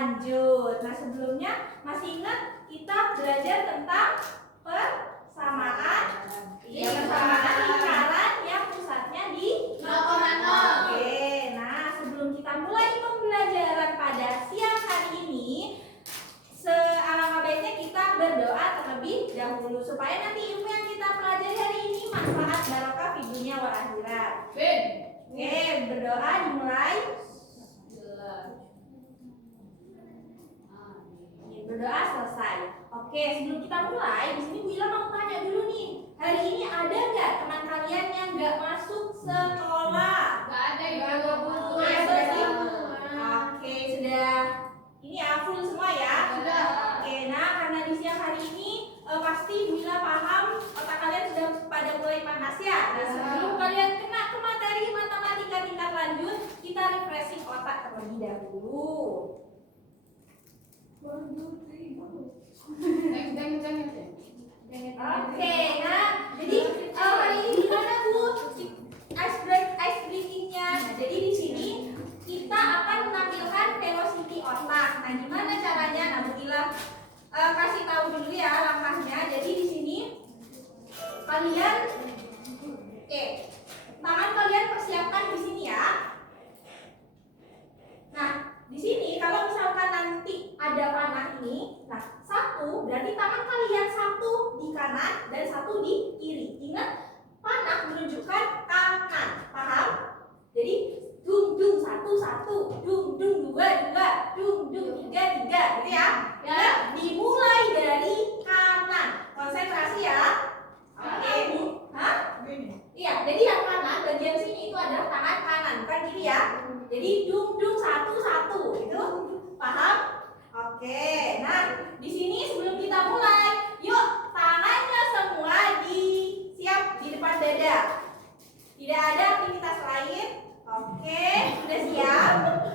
lanjut. Nah, sebelumnya masih ingat kita belajar tentang persamaan. Iya, persamaan lingkaran yang pusatnya di 0,0. Oke, nah sebelum kita mulai pembelajaran pada siang hari ini, sealangkah baiknya kita berdoa terlebih dahulu supaya nanti ilmu yang kita pelajari hari ini manfaat barokah di dunia wal akhirat. Oke, berdoa dimulai. Berdoa selesai. Oke, sebelum kita mulai, di sini Bu Ila mau tanya dulu nih. Hari ini ada nggak teman kalian yang nggak masuk sekolah? Nggak ada ya, Bu. Oke, sudah. Ini ya full semua ya. Sudah. Oke, nah karena di siang hari ini pasti Bu Ila paham, otak kalian sudah pada mulai panas ya. Nah, sebelum kalian kena ke materi matematika tingkat lanjut, kita refreshing otak terlebih dahulu. Oke, nah jadi hari ini gimana Bu? Ice breakingnya. Nah, jadi di sini kita akan menampilkan velocity otak. Nah, gimana caranya? Nah, Bu Ila kasih tahu dulu ya langkahnya. Jadi di sini kalian, tangan kalian persiapkan di sini ya. Nah, di sini kalau misalkan nanti ada panah ini, nah satu berarti tangan kalian satu di kanan dan satu di kiri. Ingat, panah menunjukkan kanan, paham? Jadi dung dung satu satu, dung dung dua dua, dung dung tiga tiga, gitu ya? Ya. Dimulai dari kanan. Konsentrasi ya. Oke. Hah? Iya. Jadi yang kanan bagian sini itu adalah tangan kanan, bukan kiri ya. Jadi dung dung satu satu, itu paham? Oke. Nah, di sini sebelum kita mulai, yuk tangannya semua siap di depan dada. Tidak ada aktivitas lain. Oke, sudah siap?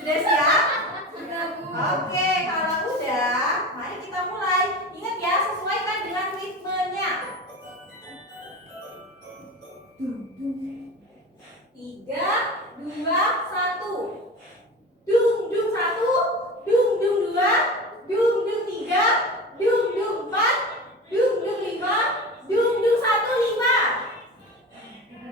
Sudah siap? Oke, kalau udah, mari kita mulai. Ingat ya, sesuaikan dengan ritmenya. 3, 2, 1. Dung dung 1, dung dung 2, dung dung 3, dung dung 4, dung dung 5, dung dung 1, 5.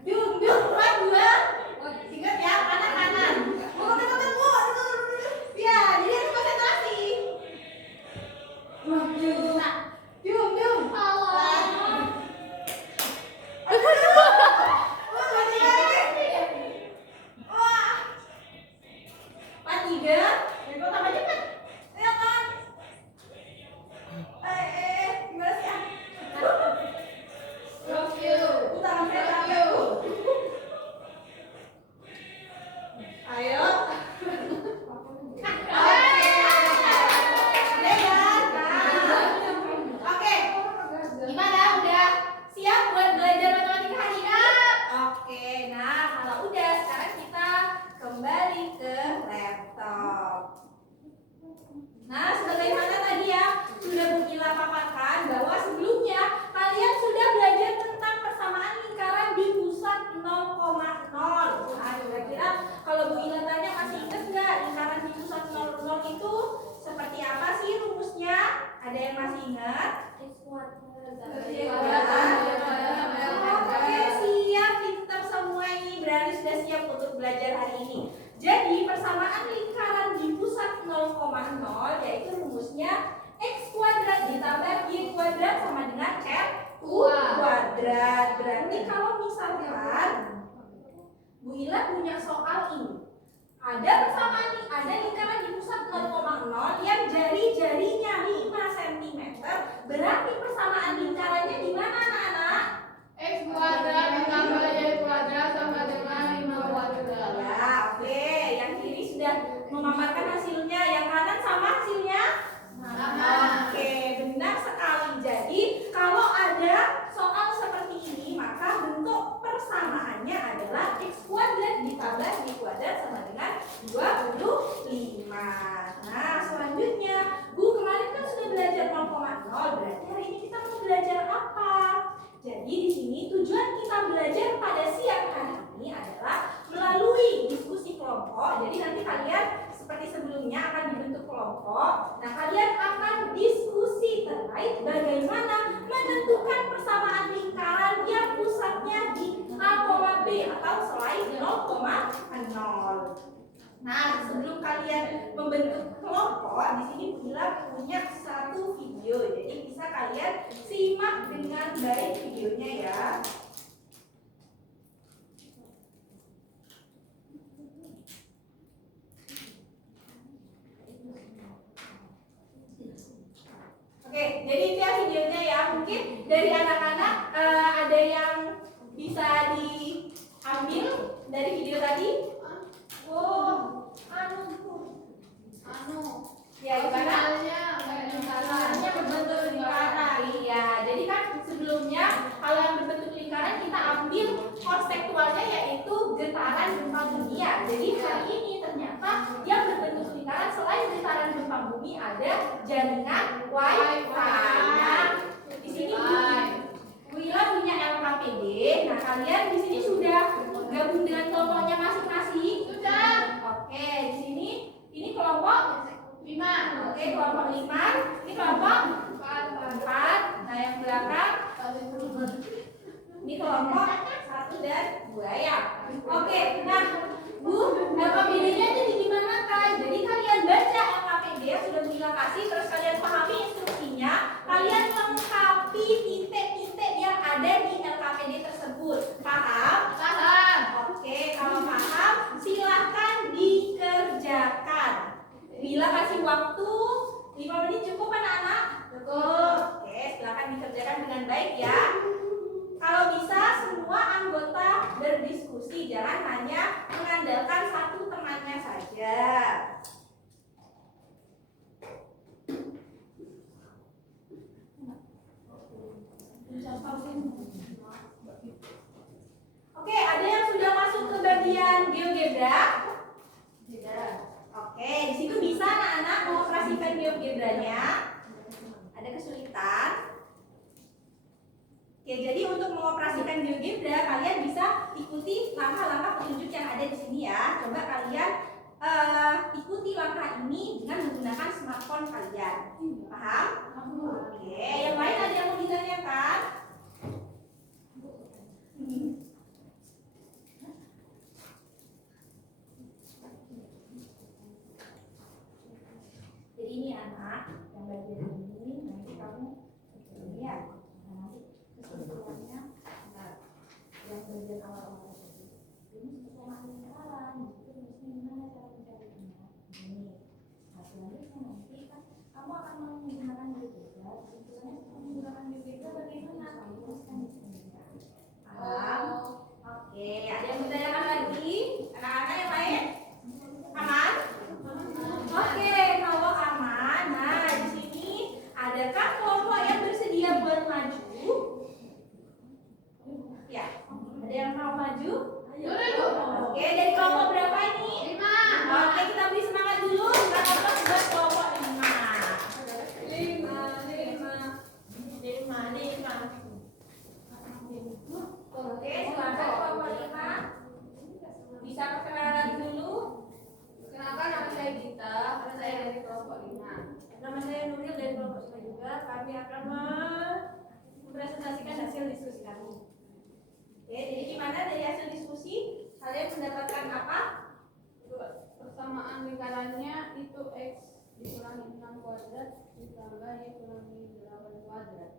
Dung dung 4, 2. Ingat ya, kanan. Tunggu. Ya, jadi harus konsentrasi. Dung dung. Tambah cepat. Ya kan? Gimana sih? Tangan saya capek. Ayo. Oke. Gimana? Udah siap buat belajar matematika hari ini? Oke. Nah, kalau udah, sekarang kita kembali ke laptop. Nah, sebagaimana tadi ya sudah Bu Ila paparkan bahwa sebelumnya kalian sudah belajar tentang persamaan lingkaran di pusat 0,0. Nah, kira-kira kalau Bu Ila tanya masih ingat nggak lingkaran di pusat 0,0 itu seperti apa sih rumusnya? Ada yang masih ingat? Oke, siap, pintar semua ini, berarti sudah siap untuk belajar hari ini. Jadi persamaan lingkaran di pusat 0,0 yaitu rumusnya x kuadrat ditambah y kuadrat sama dengan r kuadrat. Berarti kalau misalkan Bu Ila punya soal ini, ada persamaan nih, ada lingkaran di pusat 0,0 yang jari-jarinya 5 cm, berarti persamaan lingkarannya di mana anak-anak? X kuadrat ditambah y kuadrat sama dengan 5 kuadrat. Ya, oke. Yang kiri sudah memaparkan hasilnya, yang kanan sama hasilnya? Sama. Oke, benar sekali. Jadi, kalau ada soal seperti ini, maka bentuk persamaannya adalah x kuadrat ditambah y kuadrat sama dengan 25. Nah, selanjutnya, Bu, kemarin kan sudah belajar 0,0, berarti hari ini kita mau belajar apa? Jadi di sini tujuan kita belajar pada siang hari ini adalah melalui diskusi kelompok. Jadi nanti kalian seperti sebelumnya akan dibentuk kelompok. Nah, kalian akan diskusi terkait bagaimana menentukan persamaan lingkaran yang pusatnya di A, B atau selain 0,0. Nah, sebelum kalian membentuk kelompok, di sini Bunda punya satu video. Jadi bisa kalian simak dengan baik videonya ya. Oke, jadi itu ya videonya ya. Mungkin dari anak-anak ada yang bisa diambil dari video tadi. Oh, ya lingkarannya berbentuk lingkaran. Iya, jadi kan sebelumnya kalau yang berbentuk lingkaran kita ambil konseptualnya yaitu getaran gempa bumi ya. Jadi hari ini ternyata yang berbentuk lingkaran selain getaran gempa bumi ada jaringan wifi. Nah, di sini Wila punya LKPD. Nah, kalian di sini sudah gabung dengan kelompoknya masing-masing? Sudah. Oke, di sini ini kelompok 5. Oke, kelompok 5. Ini kelompok 4. Nah, yang belakang ini kelompok 1 dan 2 ya. Oke, nah Bu, LKPD-nya itu di gimana kan? Jadi kalian baca LKPD yang sudah Wila kasih, terus kalian pahami instruksinya, kalian lengkapi titik-titik yang ada di LKPD tersebut. Paham? Paham. Oke, kalau paham silahkan dikerjakan. Wila kasih waktu 5 menit cukup anak-anak? Cukup. Oke, silahkan dikerjakan dengan baik ya. Kalau bisa semua anggota berdiskusi, jangan hanya mengandalkan satu temannya saja. Oke, ada yang sudah masuk ke bagian GeoGebra? Tidak. Oke, di situ bisa anak-anak mengoperasikan GeoGebranya. Ada kesulitan? Oke, jadi untuk mengoperasikan GeoGebra kalian bisa ikuti langkah-langkah petunjuk yang ada di sini ya. Coba kalian ikuti langkah ini dengan menggunakan smartphone kalian. Paham? Oke, yang lain ada yang mau ditanyakan? Jadi ini anak yang bagian ini nanti kamu lihat. Kesimpulannya yang bagian awal-awal tadi ini persamaan lingkaran, itu mesti gimana cara mencarinya? Ini. Nah, selanjutnya nanti kan kamu akan menggunakan GeoGebra. Kesimpulannya menggunakan GeoGebra bagaimana? Kamu tuliskan di sini. Paham? Oke, ada yang bertanyakan lagi? Anak-anak yang lain? Aman? Oke, kalau aman. Nah, di sini adakah kelompok yang bersedia buat maju? Ya, ada yang mau maju? Ayo. Oke, dari kelompok berapa ini? 5. Oke, kita beri semangat dulu. Kita kelompok buat kelompok 5. 5. Oke, silakan kelompok 5. Bisa perkenalan dulu. Kenalkan, nama saya Gita, saya dari kelompok 5. Nama saya Nuril dari kelompok 5 juga. Kami akan mempresentasikan hasil diskusi kami. Oke, jadi gimana dari hasil diskusi? Kalian mendapatkan apa? Persamaan lingkarannya itu X dikurangi 6 kuadrat ditambah Y kurangi 8 kuadrat.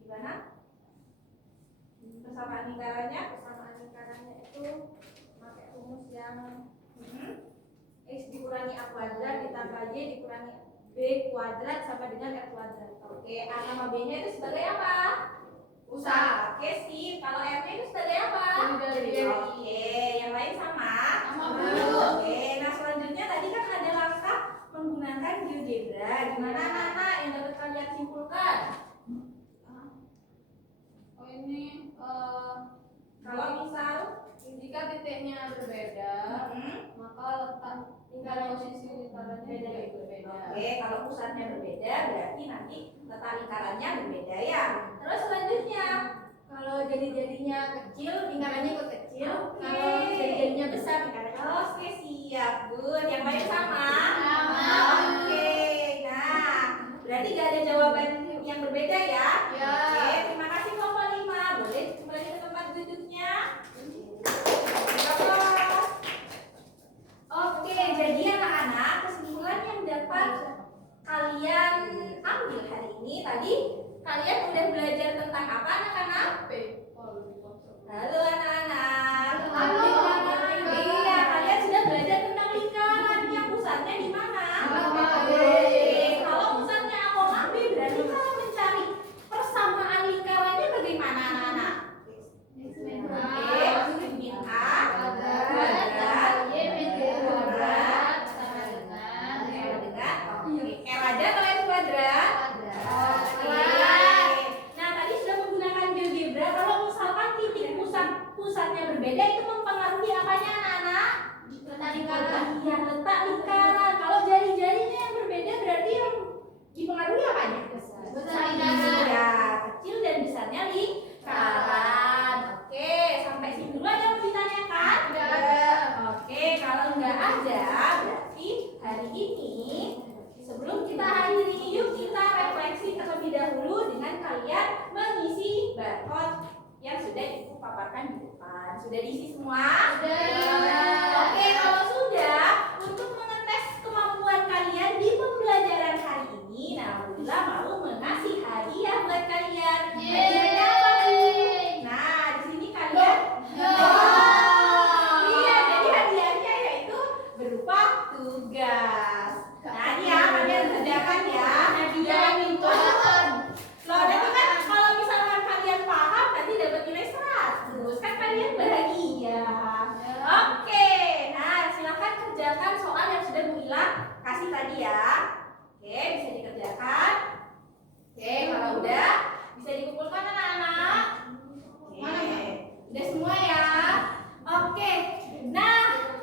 Gimana? Persamaan lingkarannya? Persamaan lingkarannya itu pakai rumus yang X dikurangi A kuadrat ditambah Y dikurangi B kuadrat sama dengan R kuadrat. Oke, A sama B-nya itu sebagai apa? Pusat. Oke, sip. Kalau R-nya itu sebagai apa? Dari. Oke, yang lain sama? Sama, Bu. Bu. Oke, nah selanjutnya tadi kan ada langkah menggunakan GeoGebra. Gimana anak-anak yang dapat kalian simpulkan? Oh ini Kalau misal jika titiknya berbeda, maka letak posisi lingkarannya juga berbeda. Oke, kalau pusatnya berbeda berarti nanti letak lingkarannya berbeda ya. Terus selanjutnya Kalau jadi-jadinya kecil, lingkarannya ikut kecil. Oke. Kalau jadi-jadinya besar, lingkarannya Oke, siap, Bun. Yang lain ambil hari ini. Tadi kalian udah belajar tentang apa anak-anak? Halo anak-anak. Halo. Iya, kalian sudah belajar tentang lingkaran yang pusatnya di mana? B. Kalau pusatnya A, B, berarti kalau mencari persamaan lingkarannya bagaimana anak-anak? Min A kuadrat sama dengan R aja atau S kuadrat? Nah, tadi sudah menggunakan GeoGebra. Kalau misalkan titik pusatnya berbeda, itu mempengaruhi apanya anak-anak? Iya, letak lingkaran. Kalau jari-jarinya yang berbeda, berarti yang dipengaruhi apanya? Ya, kecil dan besarnya lingkaran. Oke, sampai sini dulu aja mau ditanyakan? Oke, kalau nggak ada, berarti hari ini sebelum kita akhiri, yuk kita refleksi terlebih dahulu dengan kalian mengisi barcode yang sudah ibu paparkan di depan. Sudah diisi semua? Oke, kalau sudah, untuk mengetes kemampuan kalian di pembelajaran hari ini, nah Bunda mau mengasih hadiah buat kalian. Hadiahnya apa tuh? Nah, di sini kalian iya, jadi hadiahnya yaitu berupa tugas. Nah, ini ya kalian kerjakan ya. Hadiah itu. Loh, jadi kan kalau misalkan kalian paham nanti dapat nilai 100. Kan kalian bahagia. Oke. Nah, silakan kerjakan soal yang sudah Bu Ila kasih tadi ya. Oke, bisa dikerjakan. Oke, kalau udah bisa dikumpulkan anak-anak. Oke. Udah semua ya. Oke. Nah,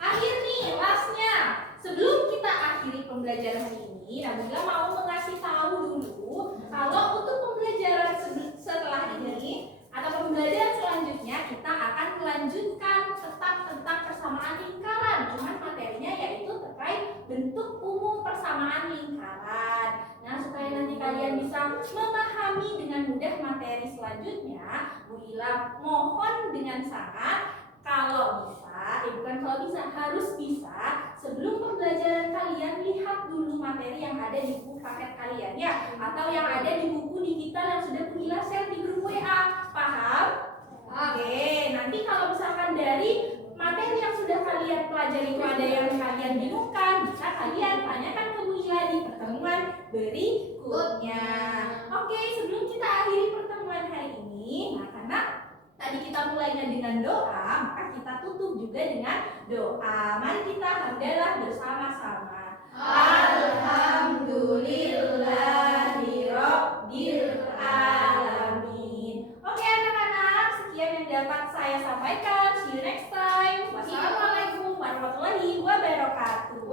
akhir nih, lastnya. Sebelum kita akhiri pembelajaran hari ini, Nabila mau mengasih tahu dulu kalau untuk pembelajaran setelah ini atau pembelajaran selanjutnya kita akan melanjutkan tetap tentang persamaan lingkaran. Cuman materinya yaitu terkait bentuk umum persamaan lingkaran. Nah, supaya nanti kalian bisa memahami dengan mudah materi selanjutnya, Bu Ila mohon dengan sangat kalau bisa, bukan kalau bisa, harus bisa sebelum pembelajaran kalian lihat dulu materi yang ada di buku paket kalian ya, atau yang ada di buku digital yang sudah Bu Ila share di grup WA. Paham? Oke, nanti kalau misalkan dari materi yang sudah kalian pelajari itu ada yang kalian bingungkan, bisa kalian tanyakan ke Bu Ila di pertemuan berikutnya. Oke, sebelum kita akhiri pertemuan hari ini, nah karena tadi kita mulainya dengan doa, maka kita tutup juga dengan doa. Mari kita hamdalah bersama-sama. Alhamdulillahirabbil alamin. Oke anak-anak, sekian yang dapat saya sampaikan. See you next time. Wassalamualaikum warahmatullahi wabarakatuh.